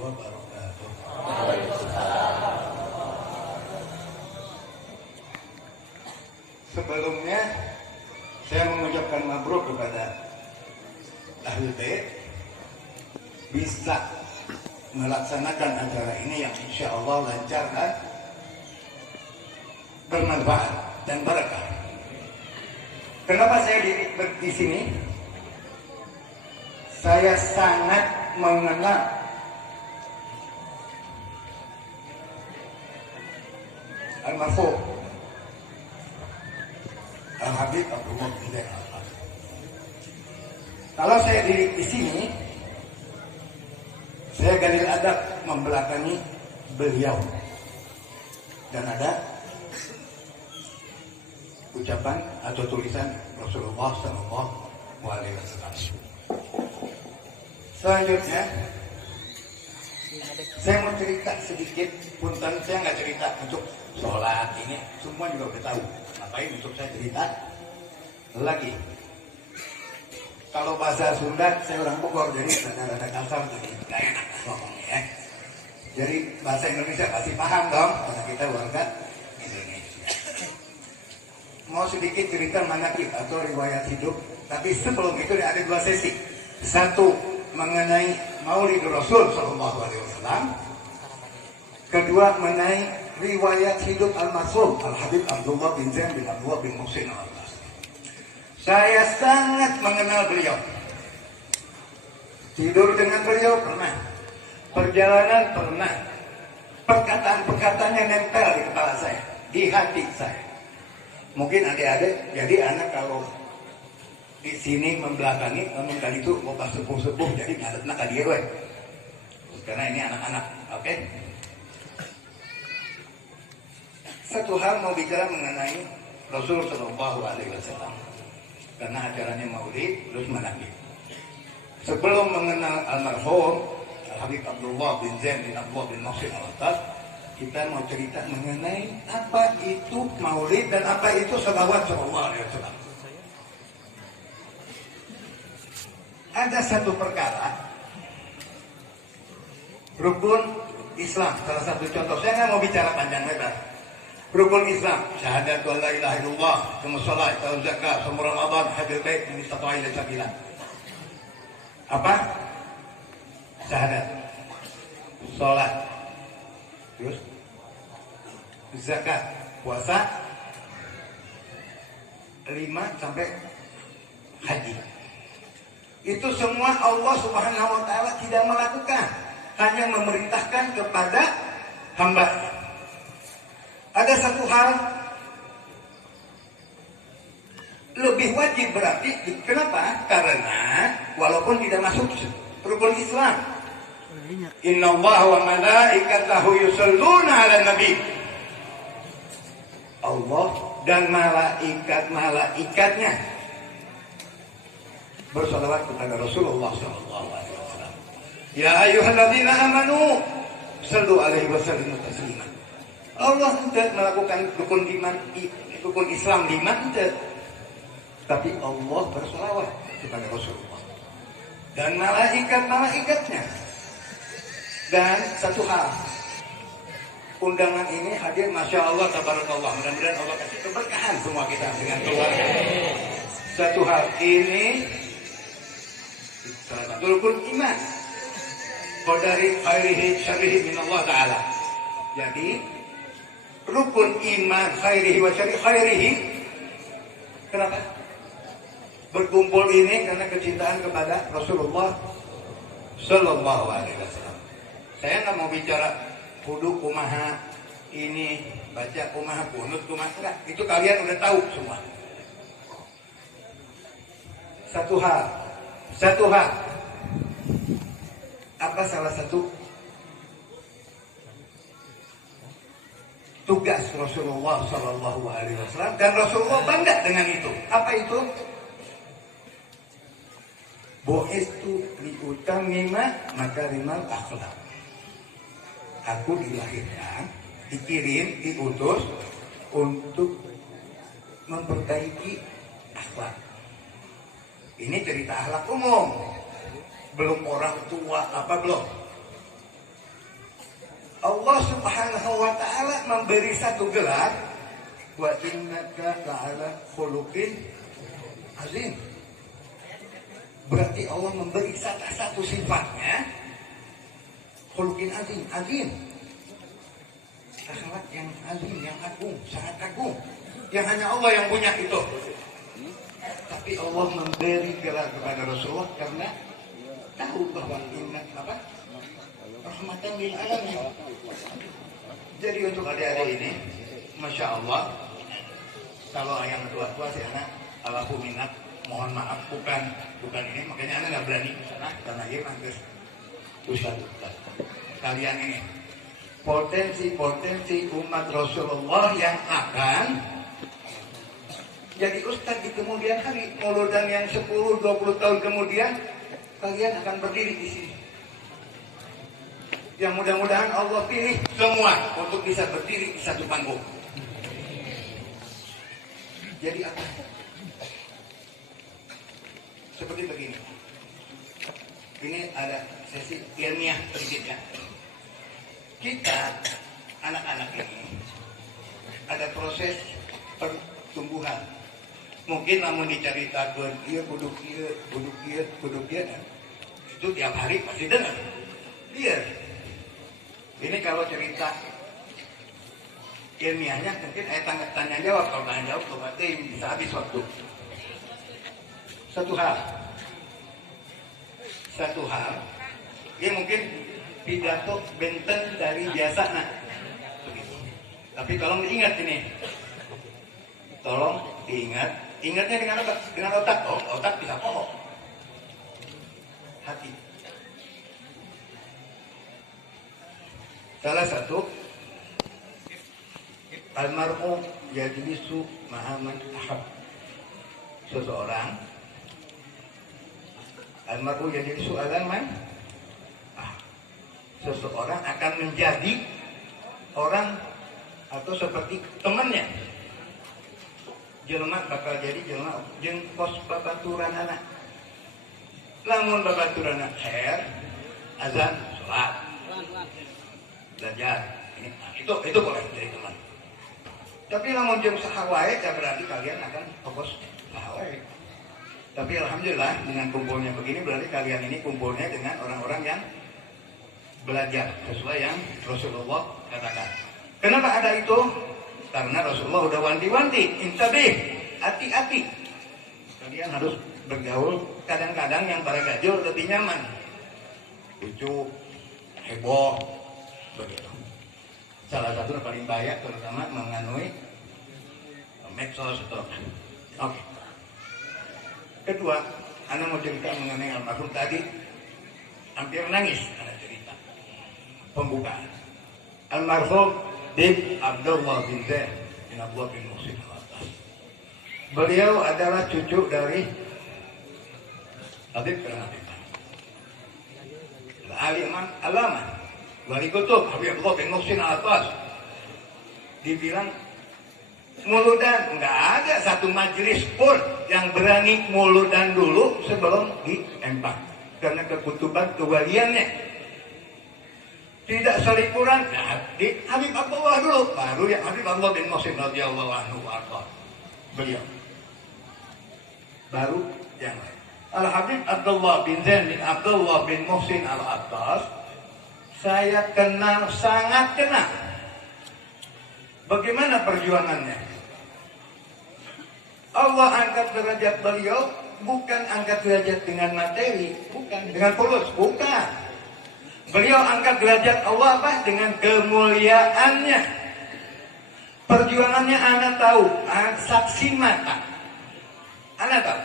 wabarakatuh. Sebelumnya saya mengucapkan mabruk kepada Ahlul Bait bisa melaksanakan acara ini yang insya Allah lancar dan bermanfaat dan barakah. Kenapa saya di sini? Saya sangat mengenal almarhum Al-Habib Abdullah bin Zain Al-Atas. Kalau saya di sini, saya galil adab membelakangi beliau dan ada ucapan atau tulisan Rasulullah SAW. Selanjutnya, saya mau cerita sedikit. Punten, saya nggak cerita untuk sholat ini, semua juga udah tahu. Ngapain untuk saya cerita lagi? Kalau bahasa Sunda, saya orang Bogor, jadi rada-rada kasar, jadi nggak enak ngomongnya ya. Jadi bahasa Indonesia pasti paham dong, karena kita warga Indonesia. Mau sedikit cerita manaqib atau riwayat hidup, tapi sebelum itu ada dua sesi. Satu mengenai Maulid Rasul SAW. Kedua mengenai riwayat hidup Al-Masum Al-Habib Abdullah bin Zain bin Abdullah bin Muhsin Al-Atas. Saya sangat mengenal beliau. Tidur dengan beliau pernah. Perjalanan pernah. Perkataan-perkataannya nempel di kepala saya, di hati saya. Mungkin adik-adik, jadi anak kalau di sini membelakangi, namun kali itu mau sepuh-sepuh, jadi ngadepna ka dia we. Karena ini anak-anak, oke? Satu hal mau bicara mengenai Rasul Shallallahu Alaihi Wasallam, karena acaranya Maulid terus manaqib. Sebelum mengenal almarhum Habib Abdullah bin Zain bin Abdullah bin Muhsin Al-Atas, kita mau cerita mengenai apa itu Maulid dan apa itu salawat Shallallahu Alaihi Wasallam. Ada satu perkara rukun Islam, salah satu contoh. Saya nggak mau bicara panjang lebar. Rukun Islam, syahadatu la ilaha illallah, kemusolat, tahun zakat, semua Ramadan, hadir bait, ministatua ila sabila. Apa? Syahadat, sholat, terus zakat, puasa, 5 sampai haji. Itu semua Allah Subhanahu wa Ta'ala tidak melakukan, hanya memerintahkan kepada hamba. Ada satu hal lebih wajib berarti. Kenapa? Karena walaupun tidak masuk rukun Islam, Inna Allah wa malaikatahu yusalluna ala nabi. Allah dan malaikat-malaikatnya bersalawat kepada Rasulullah SAW. Ya ayyuhalladzina amanu sallu alaihi wa sallimu taslima. Allah tidak melakukan rukun iman, rukun Islam 5 tidak. Tapi Allah bersalawat kepada Rasulullah dan malaikat-malaikatnya. Dan satu hal, undangan ini hadir, masya Allah, tabarakallah. Mudah-mudahan Allah kasih keberkahan semua kita dengan keluarga. Satu hal ini salah satu rukun iman. Qadari khairihi syarrihi min Allah Ta'ala. Jadi rukun iman khairihi wa syarrihi. Kenapa? Berkumpul ini karena kecintaan kepada Rasulullah Sallallahu Alaihi Wasallam. Saya nggak mau bicara kudu kumaha ini, baca kumaha kunut kumaha, enggak. Itu kalian udah tahu semua. Satu hal. Apa salah satu tugas Rasulullah Sallallahu Alaihi Wasallam dan Rasulullah bangga dengan itu? Apa itu? Bu'istu liutammima makarimal akhlak. Aku dilahirkan, dikirim, diutus untuk memperbaiki akhlak. Ini cerita akhlak umum. Belum orang tua apa belum. Allah Subhanahu wa Ta'ala memberi satu gelar, wa innaka la'ala khuluqin azim. Berarti Allah memberi satu sifatnya, khuluqin azim, azim. Akhlak yang azim, yang agung, sangat agung. Yang hanya Allah yang punya itu. Tapi Allah memberi gelar kepada Rasulullah karena tahu bahwa inna apa? Rahmatan lil alamin. Jadi untuk adik-adik ini, masya Allah, kalau yang tua-tua sih anak alaku minat, mohon maaf bukan ini, makanya anak nggak berani karena lahir nanti ustaz. Kalian ini potensi umat Rasulullah yang akan jadi ustaz di kemudian hari, mauludan yang 10-20 tahun kemudian kalian akan berdiri di sini. Yang mudah-mudahan Allah pilih semua untuk bisa berdiri di satu panggung. Jadi apa? Seperti begini. Ini ada sesi ilmiah sedikitnya. Kita anak-anak ini ada proses pertumbuhan. Mungkin namun diceritakan, iya kudu kieu, itu tiap hari pasti dengar. Iya. Ini kalau cerita ilmiahnya mungkin tanya jawab, kalau tanya jawab berarti bisa habis waktu. Satu hal, ini mungkin pidato benten dari biasa nak. Tapi tolong diingat ini, tolong diingat, ingatnya dengan otak, otak bisa bohong. Hati. Salah satu almarhum yajlisu mahaman ahab. Seseorang almarhum yajlisu alaman seseorang akan menjadi orang atau seperti temannya. Jelema bakal jadi jelema jeung pos babaturan anak. Lamun babaturan anak khair, azan, salat, belajar. Itu boleh jadi teman. Tapi lamun jeung saha wae berarti kalian akan fokus saha wae. Tapi alhamdulillah dengan kumpulnya begini berarti kalian ini kumpulnya dengan orang-orang yang belajar sesuai yang Rasulullah katakan. Kenapa ada itu? Karena Rasulullah udah wanti-wanti, intabih, hati-hati. Kalian harus bergaul. Kadang-kadang yang para gajul lebih nyaman, lucu, heboh, begitu. Salah satu yang paling bahaya terutama menganui medsos atau. Oke. Kedua, anak mau cerita mengenai almarhum tadi, hampir nangis. Ada cerita pembukaan. Almarhum Bib Abdullah bin Zaid bin Abdullah bin Muhsin al-Abbas. Beliau adalah cucu dari Habib Habib Aliman Alaman Wali Kutub Habib Abdullah bin Muhsin al-Abbas. Dibilang muludan, nggak ada satu majelis pun yang berani muludan dulu sebelum diempang karena kekutuban kewaliannya. Tidak selikuran, nah, di Habib Abdullah dulu, baru yang Habib Abdullah bin Muhsin radhiyallahu anhu warḍah. Beliau baru yang lain. Al Habib Abdullah bin Zaid bin Abdullah bin Muhsin al-Abbas saya kenal, sangat kenal. Bagaimana perjuangannya? Allah angkat derajat beliau bukan angkat derajat dengan materi, bukan dengan fulus, bukan. Beliau angkat derajat Allah apa? Dengan kemuliaannya. Perjuangannya anak tahu, saksi mata. Anak tahu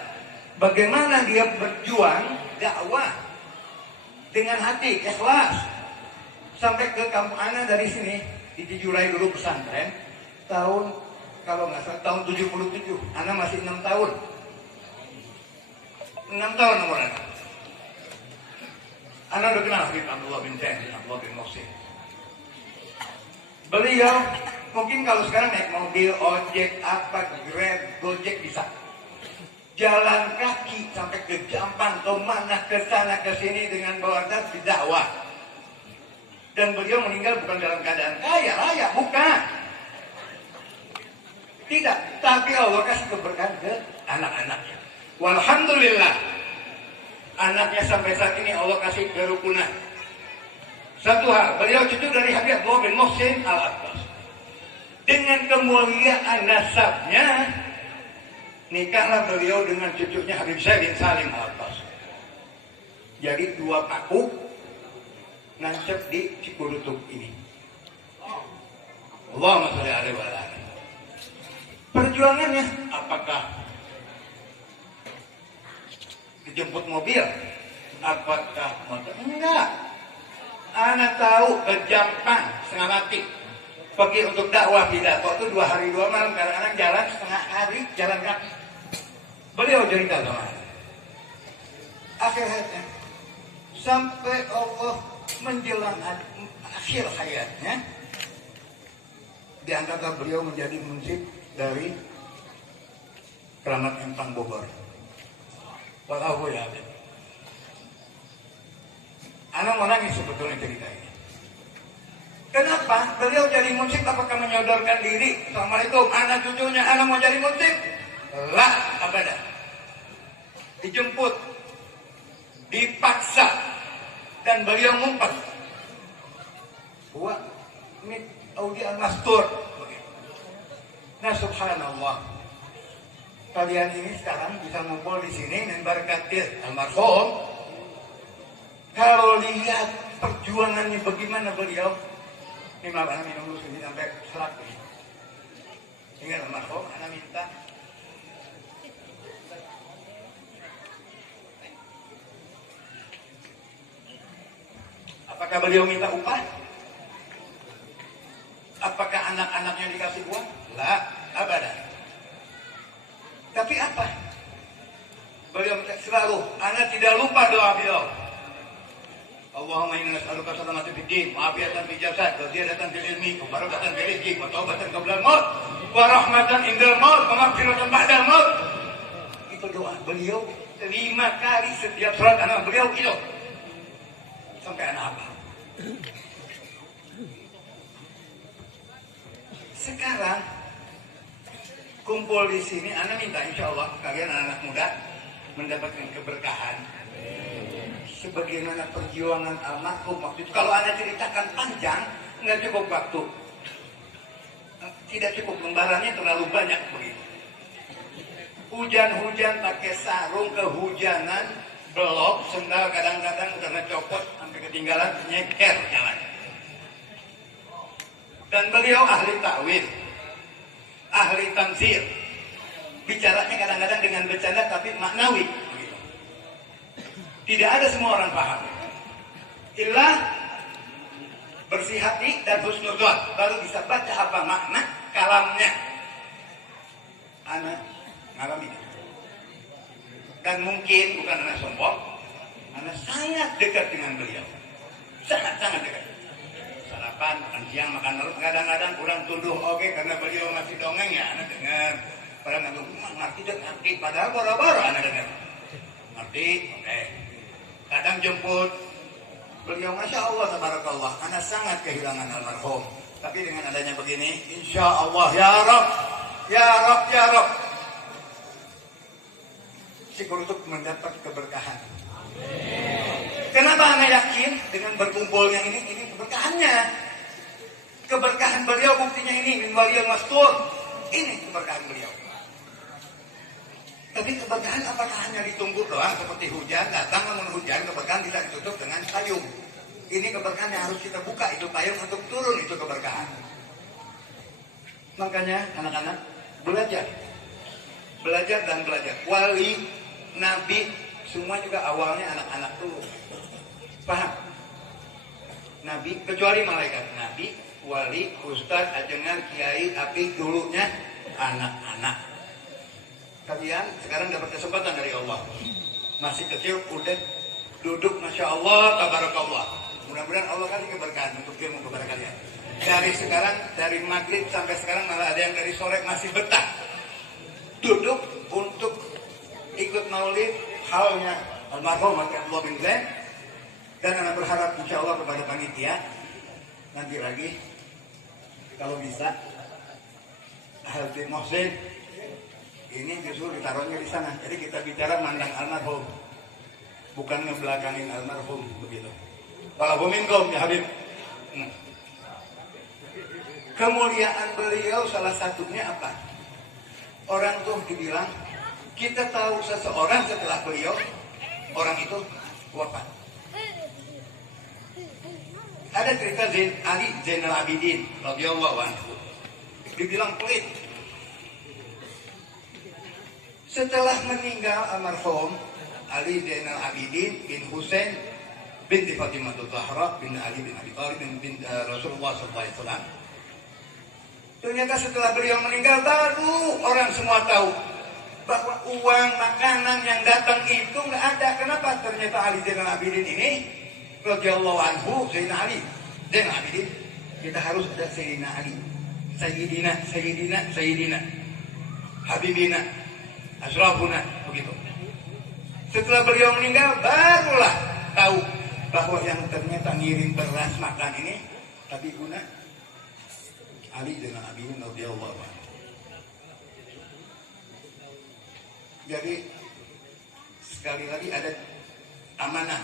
bagaimana dia berjuang dakwah dengan hati ikhlas sampai ke kampung anak dari sini di Cijurai dulu pesantren tahun kalau nggak salah tahun 77. Anak masih 6 tahun. 6 tahun umur anak. Anak udah kenal Habib Abdullah bin Zaid bin Abdullah bin Muhsin. Beliau mungkin kalau sekarang naik mobil, ojek, apa, Grab, Gojek bisa. Jalan kaki sampai ke Jampang, ke mana, ke sana, ke sini dengan bawa tas di dakwah. Dan beliau meninggal bukan dalam keadaan kaya raya, bukan. Tidak, tapi Allah kasih keberkahan ke anak-anaknya. Walhamdulillah, anaknya sampai saat ini Allah kasih kerukunan. Satu hal, beliau cucu dari Habib Abdullah bin Muhsin Al-Abbas. Dengan kemuliaan nasabnya, nikahlah beliau dengan cucunya Habib Zaid bin Salim Al-Abbas. Jadi dua paku nancep di Cikurutuk ini. Allahumma sholli alaihi wa sallam. Perjuangannya apakah dijemput mobil? Apakah motor? Enggak. Anak tahu ke Jepang setengah mati pergi untuk dakwah pidato itu 2 hari 2 malam karena anak jalan setengah hari jalan kaki. Beliau cerita sama anak. Akhirnya sampai Allah menjelang akhir hayatnya diangkatlah beliau menjadi munsif dari Keramat Empang Bogor. Wallahu ya. Anak mau nangis sebetulnya cerita ini. Kenapa? Beliau jadi munsif apakah menyodorkan diri? Assalamualaikum, anak cucunya, anak mau jadi munsif? Lah, abadah. Dijemput, dipaksa, dan beliau ngumpet. Wah, ini Audi Al-Mastur. Nah, subhanallah. Kalian ini sekarang bisa ngumpul di sini dan berkatir almarhum. Kalau lihat perjuangannya bagaimana beliau, ini maaf minum dulu sini sampai selak ini. Ingat almarhum, anak minta. Apakah beliau minta upah? Apakah anak-anaknya dikasih uang? Lah, abadan. Tapi apa? Beliau selalu, anak tidak lupa doa beliau. Allahumma inna nas'aluka salamatan fid din, ma'afiyatan fil jasad, wa ziyadatan fil ilmi, wa barakatan fil rizqi, wa taubatan qabla al-maut, wa rahmatan indal maut, wa maghfiratan ba'da al-maut. Itu doa beliau 5 kali setiap salat anak beliau itu. Sampai anak apa? Sekarang kumpul di sini, anak minta insya Allah kalian anak muda mendapatkan keberkahan. Sebagaimana perjuangan almarhum waktu itu. Kalau anak ceritakan panjang, nggak cukup waktu. Tidak cukup, lembarannya terlalu banyak begitu. Hujan-hujan pakai sarung, kehujanan, belok, sendal kadang-kadang karena copot sampai ketinggalan, nyeker jalan. Dan beliau ahli takwil, ahli tamsil. Bicaranya kadang-kadang dengan bercanda tapi maknawi. Tidak ada semua orang paham. Illa bersih hati dan husnuzon, baru bisa baca apa makna kalamnya. Anak ngalami. Dan mungkin bukan anak sombong, anak sangat dekat dengan beliau. Sangat-sangat dekat. Sarapan, makan siang, makan malam, kadang-kadang kurang tuduh oke karena beliau masih dongeng ya, anak dengar. Padahal ngerti, padahal boro-boro anak dengar. Ngerti, oke. Kadang jemput, beliau Masya Allah, tabarakallah, anak sangat kehilangan almarhum. Tapi dengan adanya begini, Insya Allah, ya Rabb, ya Rabb, ya Rabb, Cikurutuk mendapat keberkahan. Kenapa anak yakin dengan berkumpulnya ini keberkahannya? Keberkahan beliau buktinya ini, min waliyul mastur. Ini keberkahan beliau. Tapi keberkahan apakah hanya ditunggu doang seperti hujan datang, namun hujan keberkahan tidak ditutup dengan payung. Ini keberkahan yang harus kita buka itu payung untuk turun itu keberkahan. Makanya anak-anak belajar dan belajar. Wali, nabi, semua juga awalnya anak-anak tuh paham. Nabi kecuali malaikat, nabi, wali, ustaz, ajengan, kiai, api dulunya anak-anak. Kalian sekarang dapat kesempatan dari Allah. Masih kecil udah duduk Masya Allah, tabarakallah. Mudah-mudahan Allah kasih keberkahan untuk ilmu kepada kalian. Dari sekarang, dari maghrib sampai sekarang malah ada yang dari sore masih betah duduk untuk ikut maulid halnya almarhum Abdullah bin Zaid. Dan anak berharap insya Allah kepada panitia nanti lagi kalau bisa Habib Mohsin ini justru ditaruhnya di sana. Jadi kita bicara mandang almarhum, bukan ngebelakangin almarhum begitu. Walaupun minkum ya Habib. Kemuliaan beliau salah satunya apa? Orang tuh dibilang kita tahu seseorang setelah beliau orang itu wafat. Ada cerita Ali Zainal Abidin radhiyallahu anhu. Dibilang pelit. Setelah meninggal almarhum Ali Zainal Abidin bin Husain binti Fatimah Zahra bin Ali bin Abi Thalib bin Rasulullah SAW. Ternyata setelah beliau meninggal baru orang semua tahu bahwa uang makanan yang datang itu nggak ada. Kenapa? Ternyata Ali Zainal Abidin ini radhiyallahu anhu, Zainal Abidin, kita harus ada Sayyidina Ali, Sayyidina, Habibina, Asrafuna, begitu. Setelah beliau meninggal, barulah tahu bahwa yang ternyata ngirim beras makan ini, tapi guna Ali Zainal Abidin radhiyallahu anhu. Jadi sekali lagi ada amanah.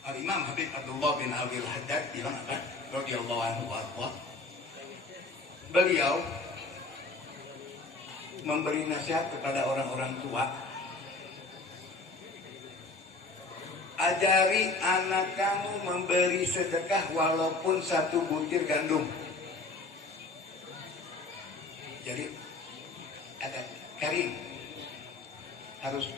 Al-Imam Habib Abdullah bin Alwi Al-Haddad bilang apa? Radhiyallahu anhu wa beliau memberi nasihat kepada orang-orang tua. Ajari anak kamu memberi sedekah walaupun 1 butir gandum. Jadi ada karim harus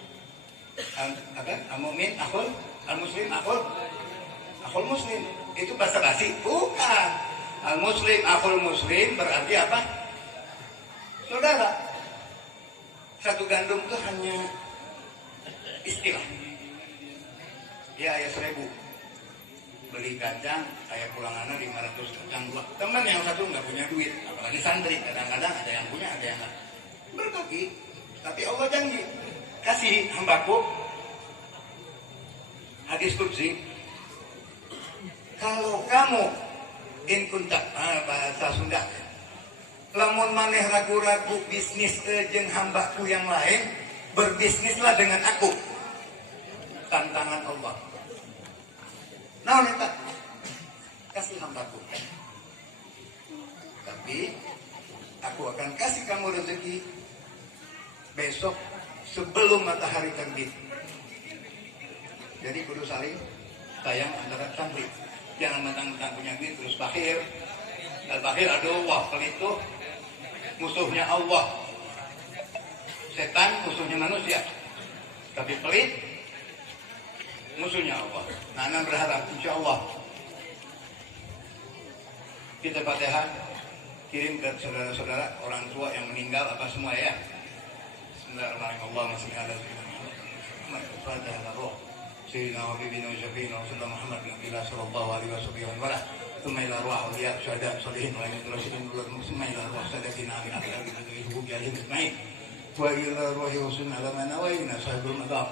al-mu'min akhul al-muslim akhul muslim. Itu bahasa basi, bukan. Al-muslim akhul muslim berarti apa? Saudara. 1 gandum itu hanya istilah. Ya ayah 1000 beli kacang, saya pulang anak 500 kacang 2. Teman yang satu nggak punya duit, apalagi santri, kadang-kadang ada yang punya, ada yang nggak. Berbagi, tapi Allah janji kasih hambaku. Hadis qudsi, kalau kamu in kunta bahasa Sunda, lamun maneh ragu-ragu bisnis jeung hambaku yang lain, berbisnislah dengan aku. Tantangan Allah. Nah, neta kasih hambaku. Tapi aku akan kasih kamu rezeki besok sebelum matahari terbit. Jadi kudu saling sayang antara santri. Jangan mentang-mentang punya duit terus bakhil. Al-bakhil aduh pelit itu musuhnya Allah. Setan musuhnya manusia. Tapi pelit musuhnya Allah. Nah, Ana berharap insya Allah kita Fatihah kirim ke saudara-saudara orang tua yang meninggal apa semua ya. Bismillahirrahmanirrahim. Allahumma shalli ala sayyidina wa habibina wa syafiina wa sallam Muhammad bin Abdillah sallallahu alaihi wasallam. ثم إلى أرواح أولياء شهداء صالحين وأئمة الراشدين ثم إلى أرواح سادتنا أبي عبد الله بن أبي حبوب عليهم أجمعين وإلى أرواح رسول على ما نوينا صاحب المقام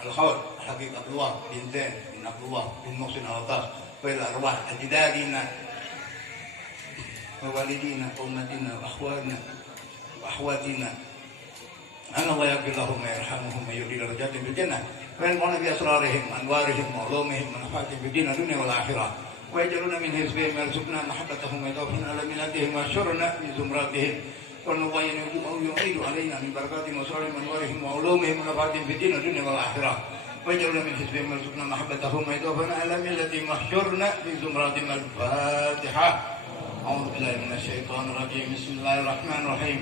الخول حبيب عبد الله بن زين بن عبد الله بن محسن العطاس وإلى أرواح أجدادنا ووالدينا وأمتنا وأخواننا وأخواتنا أن الله يغفر لهم ويرحمهم ويؤتي درجاتهم في الجنة وينفعنا بأسرارهم وأنوارهم وعلومهم ونفعتهم في الدين والدنيا والآخرة ويجعلنا من حزبهم ويرزقنا محبتهم ويتوفنا على ملتهم ويحشرنا في زمراتهم ونبين يعيد علينا من بركاتهم وأسرارهم وأنوارهم وعلومهم ونفعتهم في الدين والدنيا والآخرة ويجعلنا من حزبهم ويرزقنا محبتهم ويتوفنا على ملتهم ويحشرنا في زمراتهم. الفاتحة. أعوذ بالله من الشيطان الرجيم. بسم الله الرحمن الرحيم.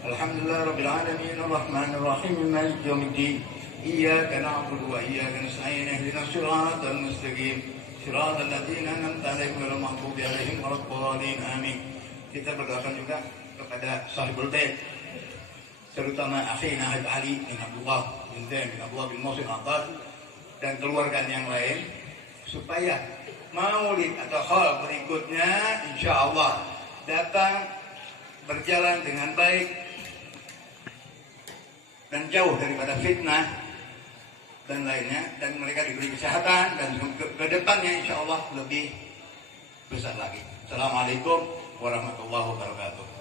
الحمد لله رب العالمين الرحمن الرحيم مالك يوم الدين إياك نعبد وإياك نستعين اهدنا الصراط المستقيم صراط الذين أنعمت عليهم غير المغضوب عليهم ولا الضالين آمين. Kita berdoakan juga kepada Sahibul Bait terutama akhina Habib Ali bin Abdullah bin Zain bin Abdullah bin Muhsin Al-Abbas dan keluarga yang lain supaya maulid atau hal berikutnya insya Allah datang berjalan dengan baik dan jauh daripada fitnah dan lainnya, dan mereka diberi kesehatan dan ke depannya insya Allah lebih besar lagi. Assalamualaikum warahmatullahi wabarakatuh.